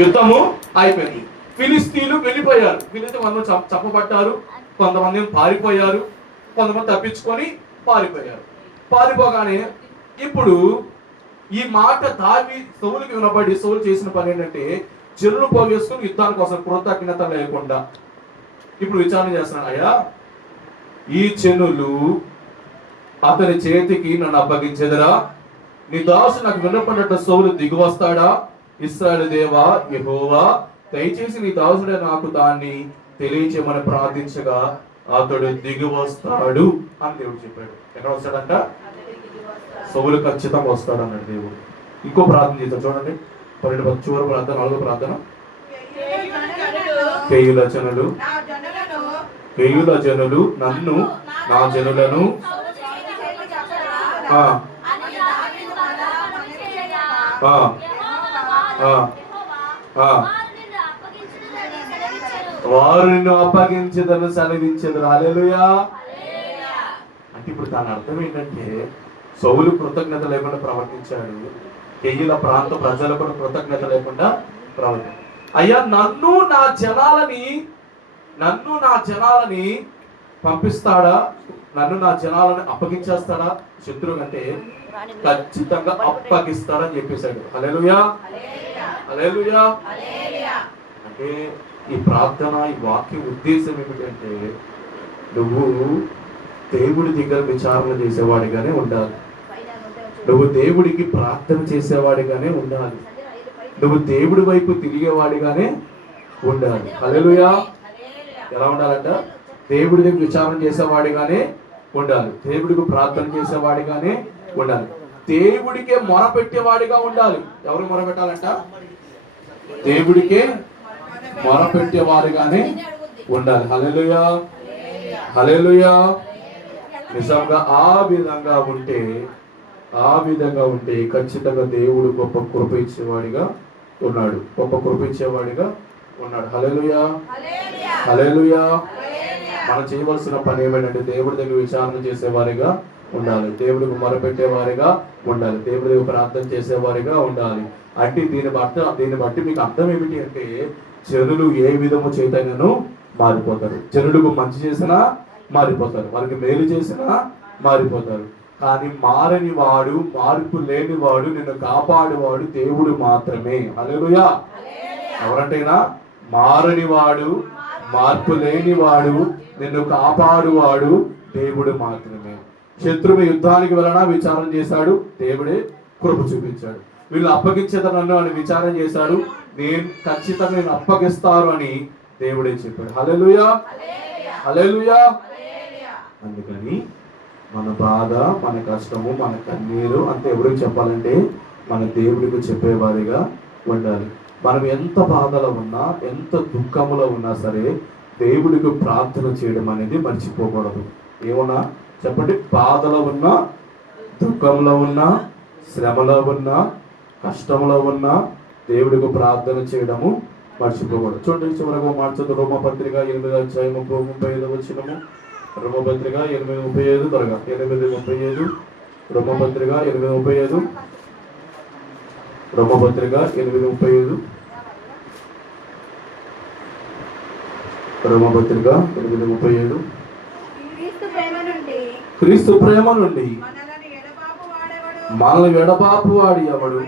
యుద్ధము అయిపోయింది. ఫిలిస్తీన్లు వెళ్ళిపోయారు. ఫిలిస్తీన్లు కొంతమంది చంపబడ్డారు, కొంతమంది పారిపోయారు, కొంతమంది తప్పించుకొని పారిపోయారు. పారిపోగానే ఇప్పుడు ఈ మాట సౌలుకి వినబడి సౌలు చేసిన పని ఏంటంటే జనులు పోగేసుకుని యుద్ధాల కోసం కృతజ్ఞత లేకుండా ఇప్పుడు విచారణ చేస్తున్నాడు. అయ్యా, ఈ జనులు అతని చేతికి నన్ను అప్పగించేదరా? నీ దాసు నాకు వినపడినట్టు సౌలు దిగి వస్తాడా? ఇశ్రాయేలు దేవా యెహోవా, దయచేసి నీ దాసుడే నాకు దాన్ని తెలియచేయమని ప్రార్థించగా అతడు దిగి వస్తాడు అని దేవుడు చెప్పాడు. ఎక్కడ వస్తాడంట? సౌలు ఖచ్చితంగా వస్తాడు అన్నాడు దేవుడు. ఇంకో ప్రార్థన చేద్దాం చూడండి. 12 చివరి ప్రార్థన, 4వ ప్రార్థన. కేయుల జనులు నన్ను నా జనులను వారు నిన్ను అప్పగించదని సెలవించెదరు. హల్లెలూయా. అంటే ఇప్పుడు దాని అర్థం ఏంటంటే సౌలు కృతజ్ఞత లేకుండా ప్రవర్తించాడు. కేయుల ప్రాంత ప్రజలు కూడా కృతజ్ఞత లేకుండా ప్రవర్తించారు. అయ్యా, నన్ను నా జనాలని పంపిస్తాడా? నన్ను నా జనాలను అప్పగించేస్తాడా? శత్రువు అంటే ఖచ్చితంగా అప్పగిస్తాడని చెప్పేశాడు. హల్లెలూయా, హల్లెలూయా. అంటే ఈ ప్రార్థన, ఈ వాక్య ఉద్దేశం ఏమిటంటే నువ్వు దేవుడి దగ్గర విచారణ చేసేవాడిగానే ఉండాలి. నువ్వు దేవుడికి ప్రార్థన చేసేవాడిగానే ఉండాలి. నువ్వు దేవుడి వైపు తిరిగేవాడిగానే ఉండాలి. హల్లెలూయా. ఎలా ఉండాలంట? దేవుడి దగ్గర విచారణ చేసేవాడిగానే ఉండాలి. దేవుడికి ప్రార్థన చేసేవాడిగానే ఉండాలి. దేవుడికే మొరపెట్టేవాడిగా ఉండాలి. ఎవరు మొరపెట్టాలంట? దేవుడికే మొరపెట్టేవాడిగానే ఉండాలి. హల్లెలూయా, హల్లెలూయా. నిజంగా ఆ విధంగా ఉంటే ఖచ్చితంగా దేవుడు గొప్ప కృప ఇచ్చేవాడిగా ఉన్నాడు. హల్లెలూయా, హల్లెలూయా. మనం చేయవలసిన పని ఏమిటంటే దేవుడి దగ్గర విచారణ చేసేవారిగా ఉండాలి, దేవుడికి మొరపెట్టేవారిగా ఉండాలి, దేవుడి దగ్గర ప్రార్థన చేసేవారిగా ఉండాలి. అంటే దీన్ని బట్టి మీకు అర్థం ఏమిటి అంటే జనులు ఏ విధము చైతన్యను మారిపోతారు. జనులకు మంచి చేసినా మారిపోతారు, వారికి మేలు చేసినా మారిపోతారు. కానీ మారని వాడు, మార్పు లేని వాడు, నిన్ను కాపాడువాడు దేవుడు మాత్రమే. హల్లెలూయా. ఎవరంటేనా మారని వాడు, మార్పు లేని వాడు, నిన్ను కాపాడువాడు దేవుడు మాత్రమే. శత్రువు యుద్ధానికి వెళ్ళనా విచారణ చేశాడు, దేవుడే కృప చూపించాడు. వీళ్ళు అప్పగించేదా నన్ను అని విచారణ చేశాడు, నేను ఖచ్చితంగా నేను అప్పగిస్తారు అని దేవుడే చెప్పాడు. హల్లెలూయా, హల్లెలూయా. అందుకని మన బాధ, మన కష్టము, మన కన్నీరు అంత ఎవరికి చెప్పాలంటే మన దేవుడికి చెప్పేవారిగా ఉండాలి. మనం ఎంత బాధలో ఉన్నా, ఎంత దుఃఖములో ఉన్నా సరే దేవుడికి ప్రార్థన చేయడం అనేది మర్చిపోకూడదు. ఏమన్నా చెప్పండి, బాధలో ఉన్నా, దుఃఖంలో ఉన్నా, శ్రమలో ఉన్నా, కష్టంలో ఉన్నా దేవుడికి ప్రార్థన చేయడము మర్చిపోకూడదు. చూడండి, చివరకు మార్చదు రోమపత్రిక 8:35 వచ్చినము. రోమపత్రిక 8:35 త్వరగా 8:35 రోమపత్రిక 8:35 రోమపత్రిక 8:35 రోమపత్రిక 8:35 క్రీస్తు ప్రేమ నుండి మనల్ని ఎడబాపు వాడి ఎవడు?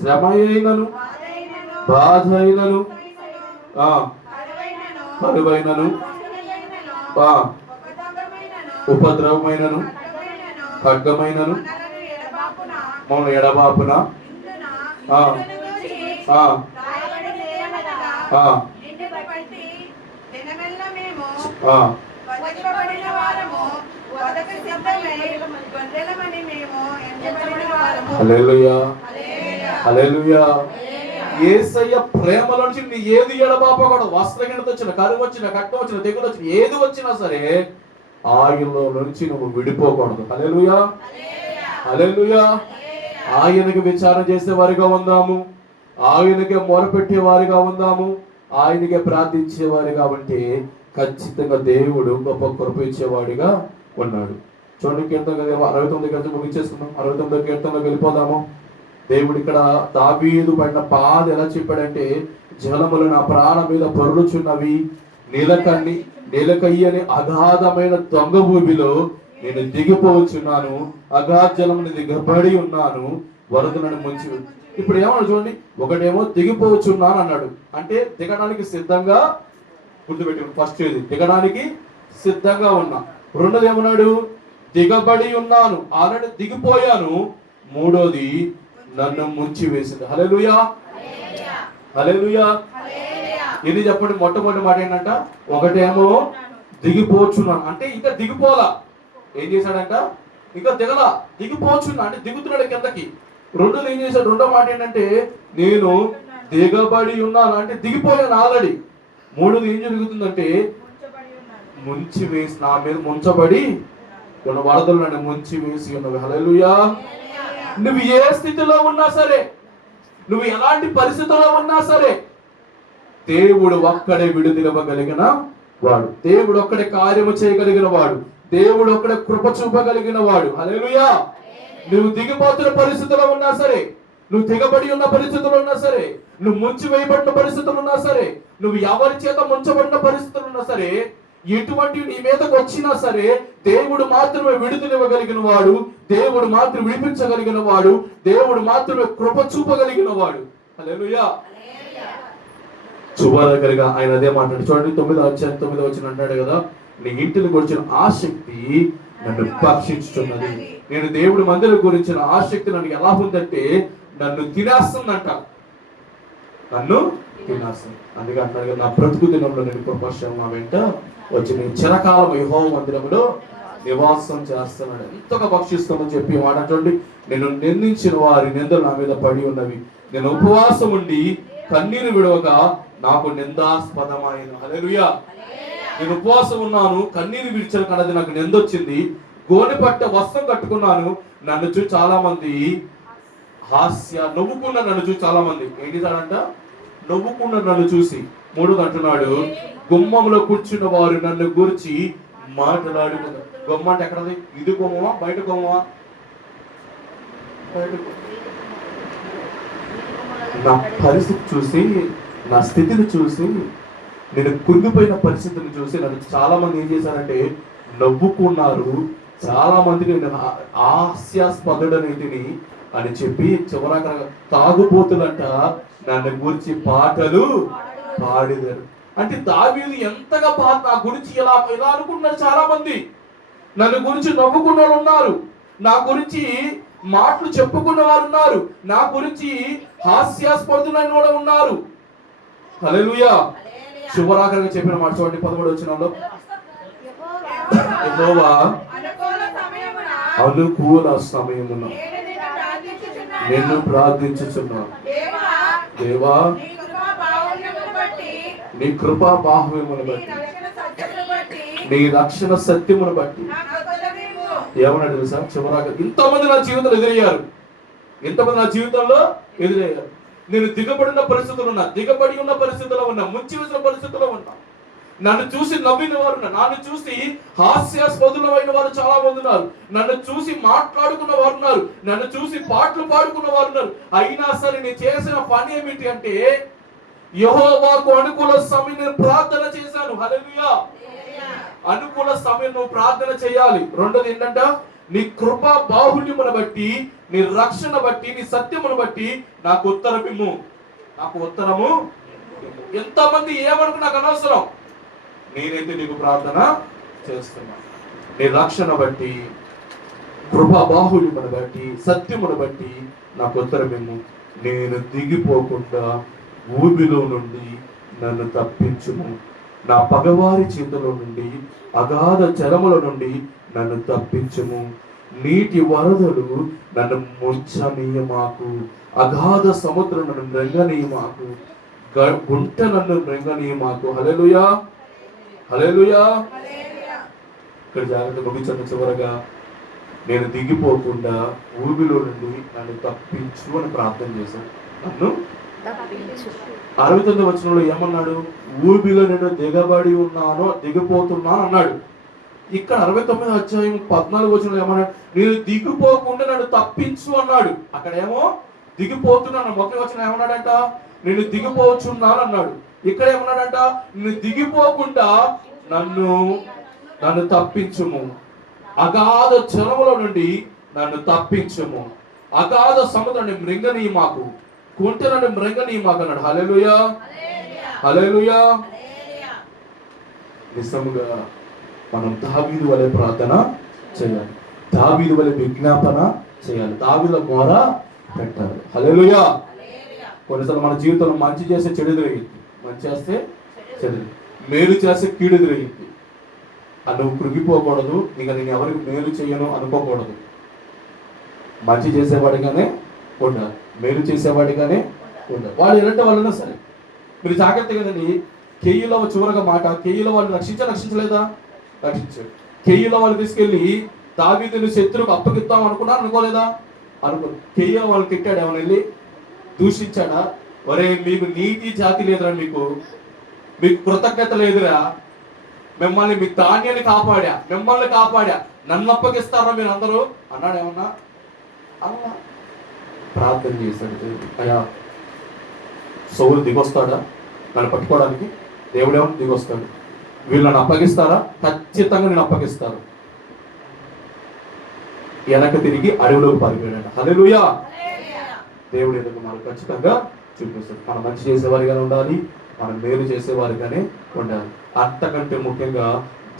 శ్రమ అయినను, బాధ అయినను, కరువైనను, ఉపద్రవమైనను, ఖడ్గమైనను మమ్మల్ని ఎడబాపున హల్లెలూయా, హల్లెలూయా. యేసయ్య ప్రేమలో నుంచి నీ ఏది ఎడబాపకూడదు. వస్త్రహీనత వచ్చిన, కరువు వచ్చిన, కట్టం వచ్చిన, తెగులు వచ్చిన, ఏది వచ్చినా సరే ఆయనలో నుంచి నువ్వు విడిపోకూడదు. హల్లెలూయా, హల్లెలూయా. ఆయనకి విచారణ చేసే వారిగా ఉందాము, ఆయనకే మొరపెట్టే వారిగా ఉందాము, ఆయనకే ప్రార్థించే వారిగా ఉంటే ఖచ్చితంగా దేవుడు గొప్ప కృప ఇచ్చేవాడిగా ఉన్నాడు. చూడండి, కీర్తన 69 ముగించేసుకుందాం. 69 కీర్తనలోకి వెళ్ళిపోదాము. దేవుడు ఇక్కడ దావీదు పడిన బాధ ఎలా చెప్పాడంటే, జలములు నా ప్రాణం మీద పొర్లుచున్నవి, నీలకయ్యని అగాధమైన దొంగ భూమిలో నేను దిగిపోవచ్చున్నాను, అగాధ జలముని దిగబడి ఉన్నాను, వరద నన్ను ముంచి. ఇప్పుడు ఏమన్నాడు చూడండి, ఒకటేమో దిగిపోవచ్చున్నాను అన్నాడు, అంటే దిగడానికి సిద్ధంగా, గుర్తుపెట్టి ఫస్ట్ ఇది దిగడానికి సిద్ధంగా ఉన్నా. రెండోది ఏమన్నాడు, దిగబడి ఉన్నాను, ఆల్రెడీ దిగిపోయాను. మూడోది నన్ను ముంచి వేసింది. హల్లెలూయా, హల్లెలూయా. ఇది చెప్పండి. మొట్టమొదటి మాట ఏంటంట, ఒకటేమో దిగిపోచున్నాను, అంటే ఇంకా దిగిపోలా. ఏం చేశాడంట, ఇంకా దిగిపోచున్నా అంటే దిగుతున్నాడు కిందకి. రెండోది ఏం చేశాడు, రెండో మాట ఏంటంటే నేను దిగబడి ఉన్నాను, అంటే దిగిపోయాను ఆల్రెడీ. మూడోది ఏం జరుగుతుందంటే ముంచి వేసి, నా మీద ముంచబడి ఉన్న వరదలు నన్ను ముంచి వేసి ఉన్నవి. హల్లెలూయా. నువ్వు ఏ స్థితిలో ఉన్నా సరే, నువ్వు ఎలాంటి పరిస్థితుల్లో ఉన్నా సరే, దేవుడు ఒక్కడే విడుదలవ్వగలిగిన వాడు, దేవుడు ఒక్కడే కార్యము చేయగలిగిన వాడు, దేవుడు ఒక్కడే కృప చూపగలిగిన వాడు. హల్లెలూయా. నువ్వు దిగిపోతున్న పరిస్థితుల్లో ఉన్నా సరే, నువ్వు దిగబడి ఉన్న పరిస్థితులు ఉన్నా సరే, నువ్వు ముంచి వేయబడిన పరిస్థితులు ఉన్నా సరే, నువ్వు ఎవరి చేత ముంచబడిన పరిస్థితులు ఉన్నా సరే, ఎటువంటి నీ మీదకు వచ్చినా సరే, దేవుడు మాత్రమే విడుదలవ్వగలిగిన వాడు, దేవుడు మాత్రమే విడిపించగలిగిన వాడు, దేవుడు మాత్రమే కృప చూపగలిగిన వాడు. హల్లెలూయా. శుభాకరిగా ఆయన అదే మాట్లాడు చూడండి, 9వ వచనం అంటాడు కదా, నీ ఇంటిని గురించిన ఆసక్తి నన్ను పక్షించుతున్నది. నేను దేవుడి మందిరం గురించిన ఆసక్తి నన్ను ఎలా ఉందంటే నన్ను తినేస్తుందంట, నన్ను తినేస్తుంది. అందుకే అంటాడు కదా, నా బ్రతుకు దినంలో నేను కృపాక్షేమం వెంట వచ్చి నేను చిరకాలం యెహోవా మందిరంలో నివాసం చేస్తున్నాడు. ఎంతగా భక్షిస్తామని చెప్పి మాట చూడండి, నేను నిందించిన వారి నిందలు నా మీద పడి ఉన్నవి, నేను ఉపవాసం ఉండి కన్నీరు విడవగా నాకు నిందాస్పదమైన. హల్లెలూయా. నేను ఉపవాసం ఉన్నాను, కన్నీరు విడిచాను, కన్నది నాకు నిందొచ్చింది. గోనె పట్ట వస్త్రం కట్టుకున్నాను, నన్ను చూసి చాలా మంది నవ్వుకున్న, నన్ను చూసి చాలా మంది ఏం చేశాడంట, నవ్వుకున్న నన్ను చూసి. మూడోది అంటున్నాడు, గుమ్మంలో కూర్చున్న వారు నన్ను గురించి మాట్లాడుకున్నారు. గుమ్మ అంటే ఎక్కడది, ఇది గుమ్మమా బయట గుమ్మమా? నా పరిస్థితి చూసి, నా స్థితిని చూసి, నేను కుంగిపోయిన పరిస్థితిని చూసి నన్ను చాలా మంది ఏం చేశారంటే నవ్వుకున్నారు. చాలా మందికి నేను హాస్యాస్పదుడనేటిని అని చెప్పి చివరాక తాగుబోతులంట నన్ను గురించి పాటలు పాడిదారు. అంటే దావీదు ఎంతగా నా గురించి ఇలా అనుకుంటున్నారు. చాలా మంది నన్ను గురించి నవ్వుకున్న వాళ్ళు ఉన్నారు, నా గురించి మాటలు చెప్పుకున్న వారు ఉన్నారు, నా గురించి హాస్యాస్పదులైన వాళ్ళు ఉన్నారు. హల్లెలూయా. శుభరాకరంగా చెప్పిన మాట చూడండి, 11వ వచనంలో, యెహోవా అనుకూల సమయమున నిన్ను ప్రార్థించుచున్నాను. దేవా నీ కృపా బాహువ్యమును బట్టి, నీ రక్షణ సత్యమును బట్టి. ఏమన్నాడు తెలుసా చివరాక, ఇంతమంది నా జీవితంలో ఎదురయ్యారు, ఇంతమంది నా జీవితంలో ఎదురయ్యారు. నేను దిగబడి ఉన్న పరిస్థితుల్లో ఉన్నా, ముంచి వేసిన పరిస్థితుల్లో ఉన్నా, నన్ను చూసి నవ్విన వారు, నన్ను చూసి హాస్యాస్పదులైన వారు చాలా మంది ఉన్నారు, నన్ను చూసి మాట్లాడుకున్న వారు ఉన్నారు, నన్ను చూసి పాటలు పాడుకున్న వారు ఉన్నారు. అయినా సరే నేను చేసిన పని ఏమిటి అంటే యెహోవాకు అనుకూల సమయం నేను ప్రార్థన చేశాను. హల్లెలూయా. అనుకూల సమయం నువ్వు ప్రార్థన చేయాలి. రెండోది ఏంటంటే నీ కృపా బాహుళ్యమును బట్టి, నీ రక్షణ బట్టి, నీ సత్యమును బట్టి నాకు ఉత్తరము. ఎంతమంది ఏమనుకు నాకు అనవసరం, నేనైతే నీకు ప్రార్థన చేస్తున్నా. నీ రక్షణ బట్టి, కృపా బాహుళ్యమును బట్టి, సత్యమును బట్టి నాకు ఉత్తరము. నేను దిగిపోకుండా ఊబిలో నుండి నన్ను తప్పించుము, నా పగవారి చేతుల నుండి, అగాధ జలముల నుండి నన్ను తప్పించుము. నీటి వరదలు నన్ను ముంచనీయమాకు, అగాధ సముద్రం నన్ను మృంగనీయమాకు, గుంట నన్ను మృంగనీయమాకు. హల్లెలూయా, హల్లెలూయా. ఇక్కడ జాగ్రత్త ముగించండి. చివరగా నేను దిగిపోకుండా ఊబిలో నుండి నన్ను తప్పించు అని ప్రార్థన చేశాను. నన్ను 69వ వచనంలో ఏమన్నాడు, ఊబిలో నేను దిగిపోతున్నాను అన్నాడు. ఇక్కడ 69వ అధ్యాయం 14వ వచనంలో ఏమన్నాడు, నేను దిగిపోకుండా నన్ను తప్పించు అన్నాడు. అక్కడేమో దిగిపోతున్నాను. ఒకే వచ్చిన ఏమన్నాడంట, నేను దిగిపోవచ్చున్నాను అన్నాడు. ఇక్కడ ఏమన్నాడంట, నేను దిగిపోకుండా నన్ను తప్పించుము, అగాధ జలములో నుండి నన్ను తప్పించుము, అగాధ సముద్రాన్ని మృంగనీ మాకు, కుంటలను మృంగనీ మాకు అన్నాడు. హల్లెలూయా, హల్లెలూయా. నిజంగా మనం దావీదు వలె ప్రార్థన చేయాలి, దావీదు వలె విజ్ఞాపన చేయాలి, దావీదుల మొర పెట్టాలి. హల్లెలూయా. కొన్నిసార్లు మన జీవితంలో మంచి చేస్తే చెడు ఎదురయ్యింది, మంచి చేస్తే చెడు, మేలు చేస్తే కీడు ఎదురయ్యింది. అది నువ్వు కృంగిపోకూడదు, ఇంకా నేను ఎవరికి మేలు చేయను అనుకోకూడదు. మంచి చేసేవాడిగానే ఉండాలి, మేలు చేసేవాడిగానే ఉండాలి. వాళ్ళు ఎలాంటి వాళ్ళైనా సరే మీరు జాగ్రత్త కదండి. కేయులో చివరగా మాట, కేయులో వాళ్ళు రక్షించలేదా? రక్షించాడు. కేయులో వాళ్ళు తీసుకెళ్ళి దావీదుని శత్రువుకు అప్పగిద్దాం అనుకోలేదా? అనుకో. కేయులో వాళ్ళు తిట్టాడు, ఏమైనా వెళ్ళి దూషించాడా? ఒరే మీకు నీతి జాతి లేదురా, మీకు కృతజ్ఞత లేదురా, మిమ్మల్ని మీ ధాన్యాన్ని కాపాడా, మిమ్మల్ని కాపాడా, నన్ను అప్పగిస్తారా మీరు అందరూ అన్నాడు? ఏమన్నా అలా ప్రార్థన చేశాడు. అయ్యా సౌలు దిగొస్తాడా నన్ను పట్టుకోవడానికి? దేవుడేమో దిగొస్తాడు. వీళ్ళు నన్ను అప్పగిస్తారా? ఖచ్చితంగా నేను అప్పగిస్తాను. వెనక తిరిగి అడవిలోకి పారిపోయాడు. హల్లెలూయా. దేవుడు ఎదుగు మనకు ఖచ్చితంగా చూపిస్తాడు. మనం మంచి చేసేవారిగానే ఉండాలి, మనం మేలు చేసేవారిగానే ఉండాలి. అంతకంటే ముఖ్యంగా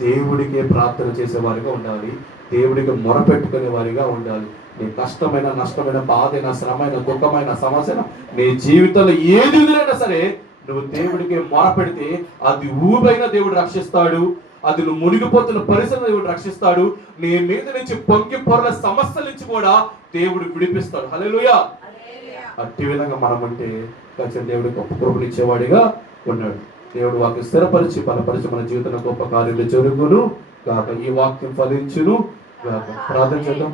దేవుడికే ప్రార్థన చేసేవారిగా ఉండాలి, దేవుడికి మొరపెట్టుకునే వారిగా ఉండాలి. నీ కష్టమైన, నష్టమైన, బాధైన, శ్రమైన, దుఃఖమైన, సమస్య, నీ జీవితంలో ఏది ఎదురైనా సరే నువ్వు దేవుడికి మొరపెడితే అది ఊబైన దేవుడు రక్షిస్తాడు, అది నువ్వు మునిగిపోతున్న పరిస్థితులు దేవుడు రక్షిస్తాడు, నీ మీద నుంచి పొంగి పొరల సమస్యల నుంచి కూడా దేవుడు విడిపిస్తాడు. హల్లెలూయా. అట్టి విధంగా మనం ఉంటే ఖచ్చితంగా దేవుడు గొప్ప కృపను ఇచ్చేవాడిగా ఉన్నాడు. దేవుడు వాక్యం స్థిరపరిచి బలపరిచి మన జీవితంలో గొప్ప కార్యాలు జరుగును గాక, ఈ వాక్యం ఫలించును గాక. ప్రార్థన చేద్దాం.